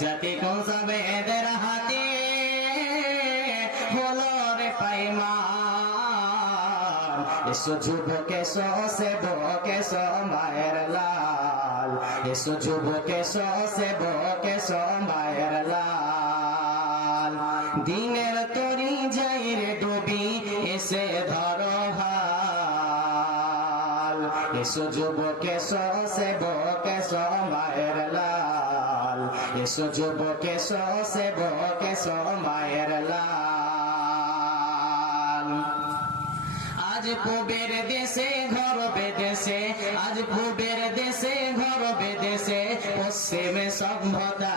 জাতি পৌঁছাবে এদের হাতে হলো রে পাইমান। এসো যুবক এসো সেবক এসো মায়ের লাল, এসো যুবক এসো সেবক এসো মায়ের লাল। দিনের তরি যাই রে ডুবি এসে ধরো হাল, এসো যুবক এসো সেবক এসো মায়ের লাল, এসো যুবক এসো সেবক এসো মায়ের লাল। আজ পূবের দেশে ঘর বেদেশে, আজ পূবের দেশে ঘর বেদেশে পশ্চিমে সভ্যতা,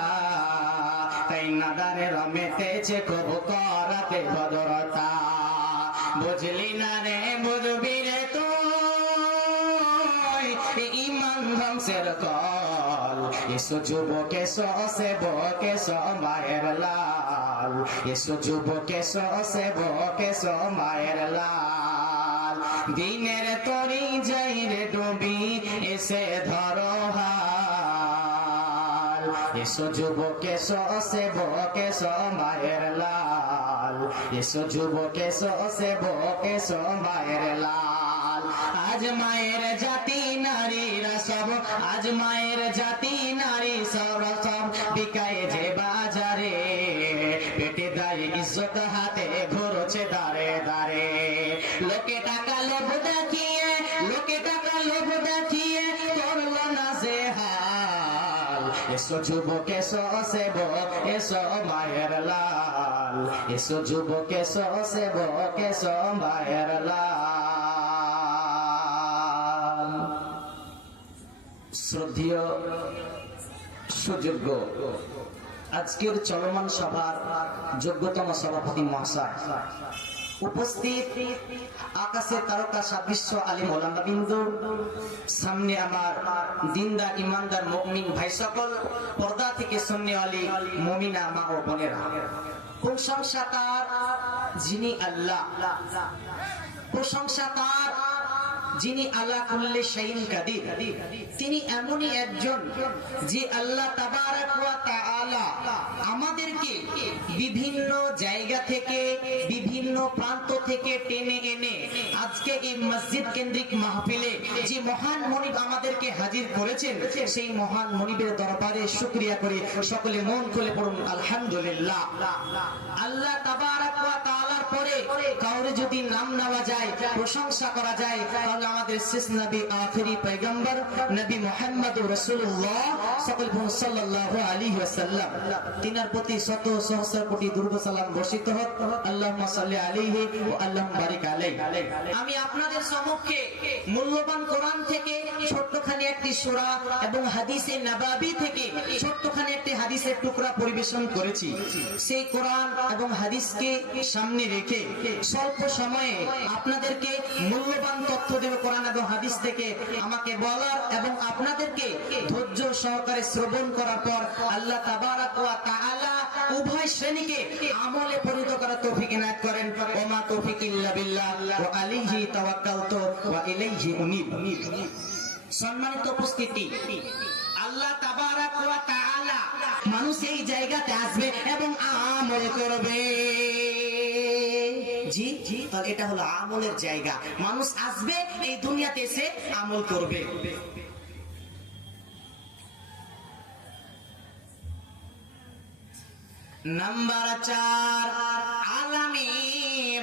তাই নাদারে রমেতেছে খুব করাতে বদরতা। বুঝলি না রে বুঝবি রে তুই ইমান ধ্বংসের কল। এসো যুবক এসো সেবক এসো মায়ের লাল, এসো যুবক এসো সেবক এসো মায়ের লাল। দিনের তরি যাই রে ডুবি এসে ধরো হাল, এসো যুবক এসো সেবক এসো মায়ের লাল, এসো যুবক এসো সেবক এসো মায়ের লাল। আজ মায়ের জাতি নারীরা সব, আজ মায়ের জাতি নারী সব সব বিকায় যে বাজারে, পেটে দায়ে ইজ্জত হাতে ঘুরছে দাঁড়ে দাঁড়ে। লোকে টাকা লোভ দেখিয়ে, লোকে টাকা লোভ দেখিয়ে করলো না যে হাল। এসো যুবক এসো সেবক এসো মায়ের লাল, এসো যুবক এসো সেবক এসো মায়ের লাল। শ্রদ্ধেয় সুযোগ্য আজকের চলমান সভার যোগ্যতম সভাপতি মহাশয়, উপস্থিত আকাশে তারকা সাদৃশ্য আলিম ওলামা বিন্দু, সামনে আমার দিনদার ইমানদার মুমিন ভাই সকল, পর্দা থেকে সুন্নি মুমিনা মা ও বোনেরা, প্রশংসা তার যিনি আল্লাহ, প্রশংসা তার যিনি আলা কুল্লি শাইইন কাদির। তিনি এমনই একজন যে আল্লাহ তাবারাক ওয়া তাআলা আমাদেরকে বিভিন্ন জায়গা থেকে বিভিন্ন প্রান্ত থেকে টেনে এনে আজকে এই মসজিদ কেন্দ্রিক মাহফিলে যে মহান মনিব আমাদেরকে হাজির করেছেন, সেই মহান মনিবের দরবারে শুকরিয়া করে সকলে মন খুলে পড়ুন আলহামদুলিল্লাহ। আল্লাহ তাবারাক ওয়া তাআলার পরে কাউরে যদি নাম নেওয়া যায়, প্রশংসা করা যায়, তাহলে আমাদের শেষ নবী আখেরি পয়গম্বর নবী মুহাম্মদ রাসূলুল্লাহ সাল্লাল্লাহু আলাইহি ওয়াসাল্লাম, তিনার প্রতি শত সহস্র কোটি দুরূদ সালাম বর্ষিত হোক। আল্লাহুম্মা সাল্লি আলাইহি ওয়া আল্লাহুম্মা বারিক আলাইহি। আমি আপনাদের সম্মুখে মূল্যবান কোরআন থেকে ছোট্টখানি একটি সূরা এবং হাদিসে নববী থেকে ছোট্টখানি একটি হাদিসের টুকরা পরিবেশন করেছি। সেই কোরআন এবং হাদিসকে সামনে রেখে স্বল্প সময়ে আপনাদেরকে মূল্যবান তথ্য দেব কোরআন এবং হাদিস থেকে। আমাকে বলার এবং আপনাদেরকে ধৈর্য সহকারে শ্রবণ করার পর আল্লাহ তাবারাক ওয়া তাআলা উভয় শ্রেণীকে আমলে পরিণত করার তৌফিক ইনায়াত করেন। ওয়া মা তৌফিক ইল্লা বিল্লাহ ওয়া আলাইহি তাওয়াক্কালতু ওয়া ইলাইহি উনীব। সম্মানিত উপস্থিতি, আল্লাহ তাবারাক ওয়া তাআলা মানুষ এই জায়গাতে আসবে এবং আমল করবে। জি জি, তাহলে এটা হলো আমলের জায়গা। মানুষ আসবে এই দুনিয়াতে এসে আমল করবে। নাম্বার 4, আলামে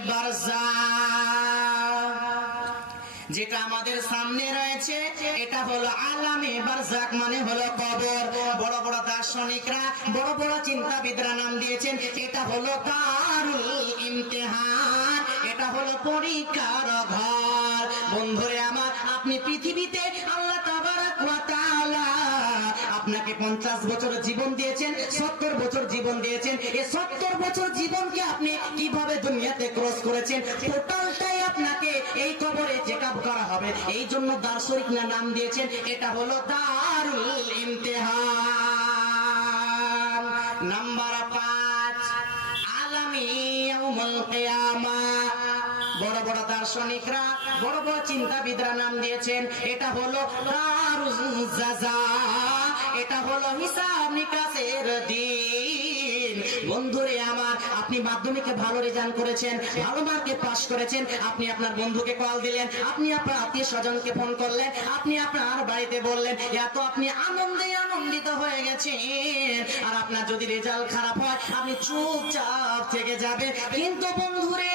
বারজাখ। যেটা আমাদের সামনে রয়েছে এটা হলো আলামে বারজাখ, মানে হলো কবর। বড় বড় দার্শনিকরা, বড় বড় চিন্তাবিদরা নাম দিয়েছেন এটা হলো দারুল ইমতিহান, এটা হলো পরীক্ষার ঘর। বন্ধুরে আমার, আপনি পৃথিবীতে আল্লাহ তাবারাক ওয়া তাআলা আপনাকে 50 বছর জীবন দিয়েছেন, 70 বছর জীবন দিয়েছেন। এই 70 বছর জীবনকে আপনি কিভাবে দুনিয়াতে ক্রস করেছেন, টোটালটাই আপনাকে এই কবরে চেকআপ করা হবে। এই জন্য দার্শনিকরা নাম দিয়েছেন এটা হলো দারুল ইমতিহান। নাম্বার 5, আলামে ইয়াউমুল কিয়ামাহ। বড় বড় দার্শনিকরা, বড় বড় চিন্তাবিদরা নাম দিয়েছেন এটা হলো দারুজ জাযা, এটা হলো হিসাব নিকাশের দিন। বন্ধুরে আমার, আপনি মাধ্যমিকে ভালো রেজাল্ট করেছেন, ভালো মার্কে পাস করেছেন, আপনি আপনার বন্ধুকে কল দিলেন, আপনি আপনার আত্মীয় স্বজনকে ফোন করলেন, আপনি আপনার বাড়িতে বললেন, এত আপনি আনন্দে আনন্দিত হয়ে গেছেন। আর আপনার যদি রেজাল্ট খারাপ হয় আপনি চুপচাপ থেকে যাবে, কিন্তু বন্ধুরে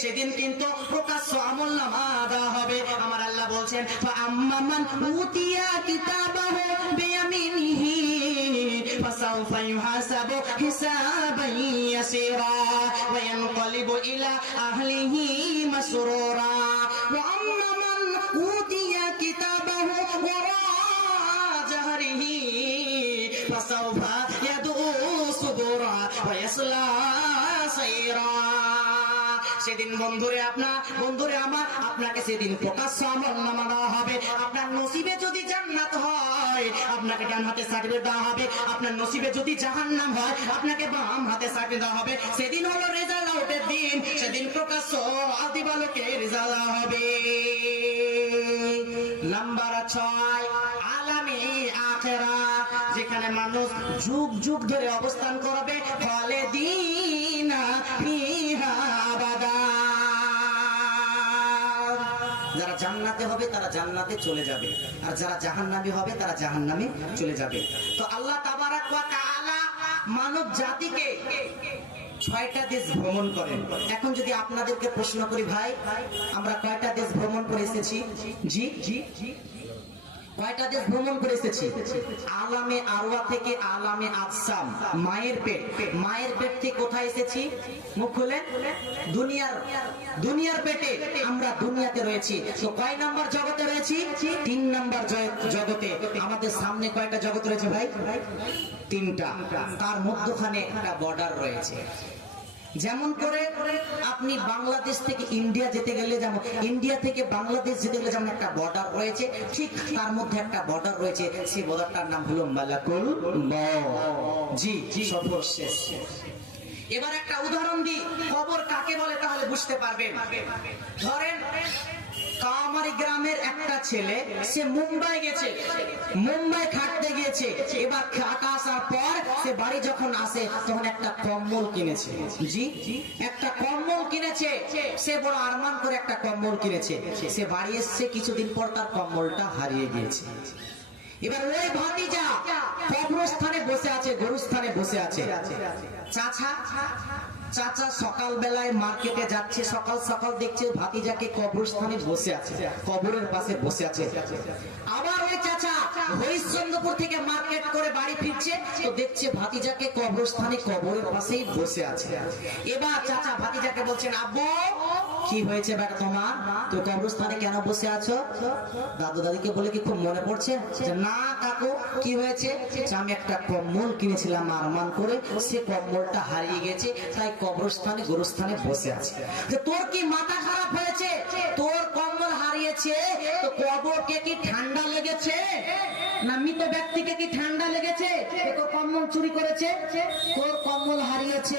সেদিন কিন্তু প্রকাশ্য আমলনামা দেওয়া হবে। আমার আল্লাহ বলছেন, ফাআম্মান উতিয়া কিতাবাহু বিয়ামিনিহি ফাসাউফা ইউহাসাবু হিসাবান ইয়াসীরা ওয়া ইয়ানকালিবু ইলা আহলিহি মাসরুরা ওয়া আম্মান উতিয়া কিতাবাহু ওয়ারা জাহরিহি ফাসাউফা ইয়াদউ সুবুরা ওয়া ইয়াসলা সাইরা। সেদিন বন্ধুরে আমার, আপনাকে সেদিন প্রকাশ্য আমলনামা দেওয়া হবে। আপনার নসিবে যদি জান্নাত হয় আপনাকে ডান হাতে সার্টিফিকেট দেওয়া হবে, আপনার নসিবে যদি জাহান্নাম হয় আপনাকে বাম হাতে সার্টিফিকেট দেওয়া হবে। সেদিন হলো রেজাল্ট আউটের দিন, সেদিন প্রকাশ্য আদিবালোকে রেজাল্ট দেওয়া হবে। নাম্বার 6, আলামে আখিরা, যেখানে মানুষ যুগ যুগ ধরে অবস্থান করবে, খালিদিনা ফিহা আবাদা। যারা জান্নাতে হবে তারা জান্নাতে চলে যাবে, আর যারা জাহান্নামী হবে তারা জাহান্নামে চলে যাবে। তো আল্লাহ তাবারাক ওয়া তাআলা মানব জাতিকে 6টা দেশ ভ্রমণ করেন। এখন যদি আপনাদেরকে প্রশ্ন করি, ভাই আমরা কয়টা দেশ ভ্রমণ করে এসেছি? জি জি জি, কয়টা দেশ ভ্রমণ করে এসেছি? আলামে আরওয়া থেকে আলামে আজসাম, মায়ের পেট, মায়ের পেট থেকে কোথায় এসেছি? মুখ খুলে, দুনিয়ার পেটে আমরা দুনিয়াতে রয়েছি। তো কয় নাম্বার জগতে রয়েছি? 3 নাম্বার জগতে। আমাদের সামনে কয়টা জগৎ রয়েছে ভাই? 3টা। তার মধ্যখানে একটা বর্ডার রয়েছে। যেমন করে আপনি বাংলাদেশ থেকে ইন্ডিয়া যেতে গেলে, যেমন ইন্ডিয়া থেকে বাংলাদেশ যেতে গেলে যেমন একটা বর্ডার রয়েছে, ঠিক তার মধ্যে একটা বর্ডার রয়েছে, সেই বর্ডারটার নাম হলো মালাকুল মউত। জি জি, সফর শেষ। এবার একটা উদাহরণ দিই, কবর কাকে বলে তাহলে বুঝতে পারবেন। ধরেন কামারি গ্রামের একটা ছেলে, সে মুম্বাই গেছে, মুম্বাই খাটতে গিয়েছে। এবার খাটা আসার পর সে বাড়ি যখন আসে তখন একটা কম্বল কিনেছে। জি, একটা কম্বল কিনেছে, সে বড় আরমান করে একটা কম্বল কিনেছে। সে বাড়ি এসছে, কিছুদিন পর তার কম্বলটা হারিয়ে গিয়েছে। এবার ওই ভাতিজা কবরস্থানে বসে আছে, গরুস্থানে বসে আছে। চাচা সকাল বেলায় মার্কেটে যাচ্ছে, সকাল সকাল দেখছে ভাতিজাকে কবরস্থানে বসে আছে, কবরের পাশে বসে আছে। আবার ওই চাচা হরিশ্চন্দ্রপুর থেকে মার্কেট করে বাড়ি ফিরছে, তো দেখছে ভাতিজাকে কবরস্থানে কবরের পাশেই বসে আছে। এবার চাচা ভাতিজাকে বলছেন, আব্বু কি হয়েছে বেটা তোমার, তো কবরস্থানে কেন বসে আছো? দাদু দাদিকে বলে কি খুব মনে পড়ছে? না কাকু, কি হয়েছে? আমি একটা কম্বল কিনেছিলাম আরমান করে, সে কম্বলটা হারিয়ে গেছে, তাই কবরস্থানে গরুস্থানে বসে আছে। তোর কি মাথা খারাপ হয়েছে? তোর কম্বল হারিয়েছে তো কবরকে কি ঠান্ডা লেগেছে না মৃত ব্যক্তিকে কি ঠান্ডা লেগেছে? তোর কম্বল চুরি করেছে, তোর কম্বল হারিয়েছে,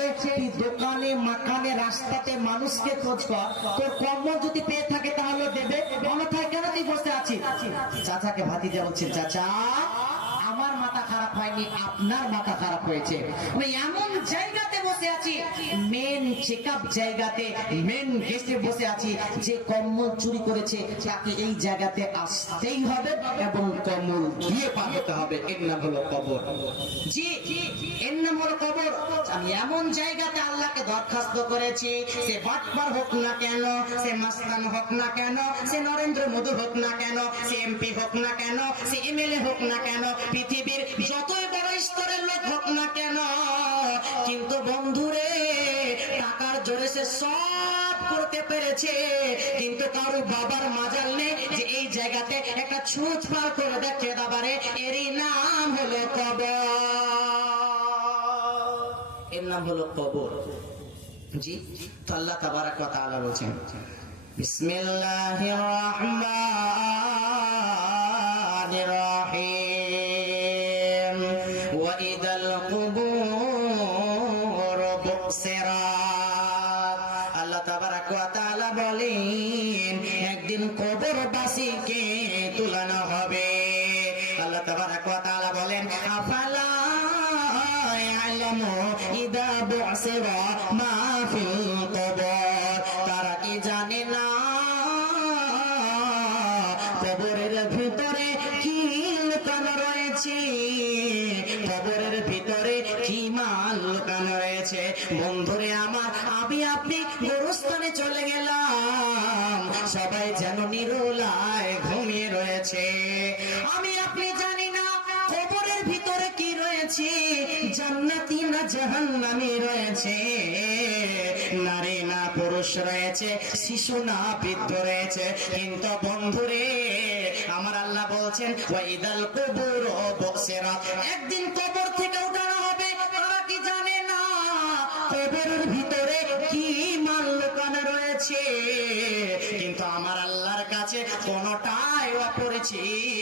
দোকানে মাখানে রাস্তাতে মানুষকে খোঁজ কর, তোর কম্বল যদি পেয়ে থাকে তাহলে দেবে, অন্যথায় কেন তুই বসে আছিস? চাচাকে ভাতিজা বলছে, চাচা আমার মাথা খারাপ হয়নি, আপনার মাথা খারাপ হয়েছে। আমি এমন জায়গাতে বসে আছি, মেন চেকআপ জায়গাতে, মেন গেস্টে বসে আছি, যে কম্বল চুরি করেছে তাকে এই জায়গাতে আসতেই হবে এবং কম্বল দিয়ে পার হতে হবে। এর নাম হলো কবর। জি, এর নাম হলো কবর। আমি এমন জায়গাতে আল্লাহকে দরখাস্ত করেছি, সে বাটপার হোক না কেন, সে মাস্তান হোক না কেন, সে নরেন্দ্র মোদী হোক না কেন, সে এমপি হোক না কেন, সে এমএলএ হোক না কেন, পৃথিবীর যতই বড় স্তরের লোক হোক না কেন, কিন্তু বন্ধুরে টাকার জোরে সে সব করতে পেরেছে, কিন্তু কারো বাবার মাজাল নেই যে এই জায়গাতে একটা ছুঁচ পার করে দেখে দাবারে, এরই নাম হলো কবর। এর নাম হলো কবর। জি, তো আল্লাহ তাবারাক ওয়া তাআলা বলেন, বিসমিল্লাহির রহমানির রহিম, ওয়া ইদাল কুবুর বুসিরাত। আল্লাহ তাবারাক ওয়া তাআলা বলেন, একদিন কবরবাসীকে তুলানো হবে। আল্লাহ তাবারাক ওয়া তাআলা বলেন, আফালা ইয়া'লামু ইযা বু'সিরা মা ফিল কবর, তারা কি জানে না কবরের ভিতরে কি লুকানো রয়েছে, কবরের ভিতরে কি মাল লুকানো রয়েছে। বন্ধুরে আমার, আমি আপনি গোরস্থানে চলে গেলাম, সবাই যেন নিরলায় ঘুমিয়ে রয়েছে, আমি আপনি জানি না কবরের ভিতরে কি রয়েছে, জান্নাতি না জাহান্নামী রয়েছে, নারী না পুরুষ রয়েছে, শিশু না বৃদ্ধ রয়েছে। কিন্তু বন্ধুরে আমার, আল্লাহ বলছেন ওয়াইদাল কুবুর বুসিরাত, একদিন কবর থেকে উঠানো হবে, তারা কি জানে না কবরের ভিতরে কি মাল লুকানো রয়েছে। কিন্তু আমার আল্লাহর কাছে কোনটাই অপরিচিত।